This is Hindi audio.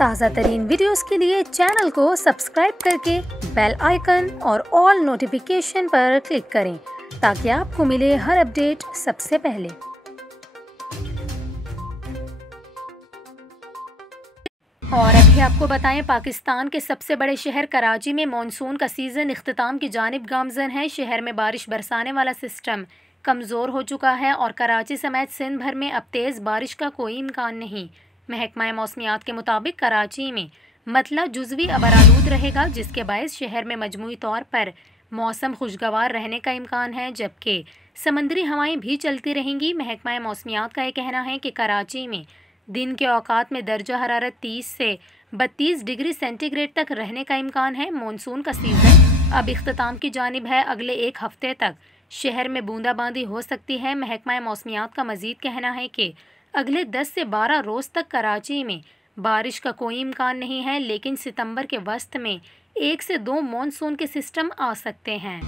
ताज़ा तरीन वीडियोस के लिए चैनल को सब्सक्राइब करके बेल आइकन और ऑल नोटिफिकेशन पर क्लिक करें ताकि आपको मिले हर अपडेट सबसे पहले। और अभी आपको बताएं, पाकिस्तान के सबसे बड़े शहर कराची में मानसून का सीज़न इख्तिताम की जानिब गामज़न है। शहर में बारिश बरसाने वाला सिस्टम कमज़ोर हो चुका है और कराची समेत सिंध भर में अब तेज़ बारिश का कोई इम्कान नहीं। महकमा मौसमियात के मुताबिक कराची में मतला जुज़वी अबरालूद रहेगा, जिसके बायस शहर में मजमूई तौर पर मौसम खुशगवार रहने का इम्कान है, जबकि समंदरी हवाएं भी चलती रहेंगी। महकमा मौसमियात का यह कहना है कि कराची में दिन के औकात में दर्जा हरारत 30 से 32 डिग्री सेंटीग्रेड तक रहने का इम्कान है। मानसून का सीज़न अब इख्तिताम की जानिब है। अगले एक हफ्ते तक शहर में बूंदाबांदी हो सकती है। महकमा मौसमियात का मज़ीद कहना है कि अगले 10 से 12 रोज़ तक कराची में बारिश का कोई इम्कान नहीं है, लेकिन सितंबर के वस्त में 1 से 2 मानसून के सिस्टम आ सकते हैं।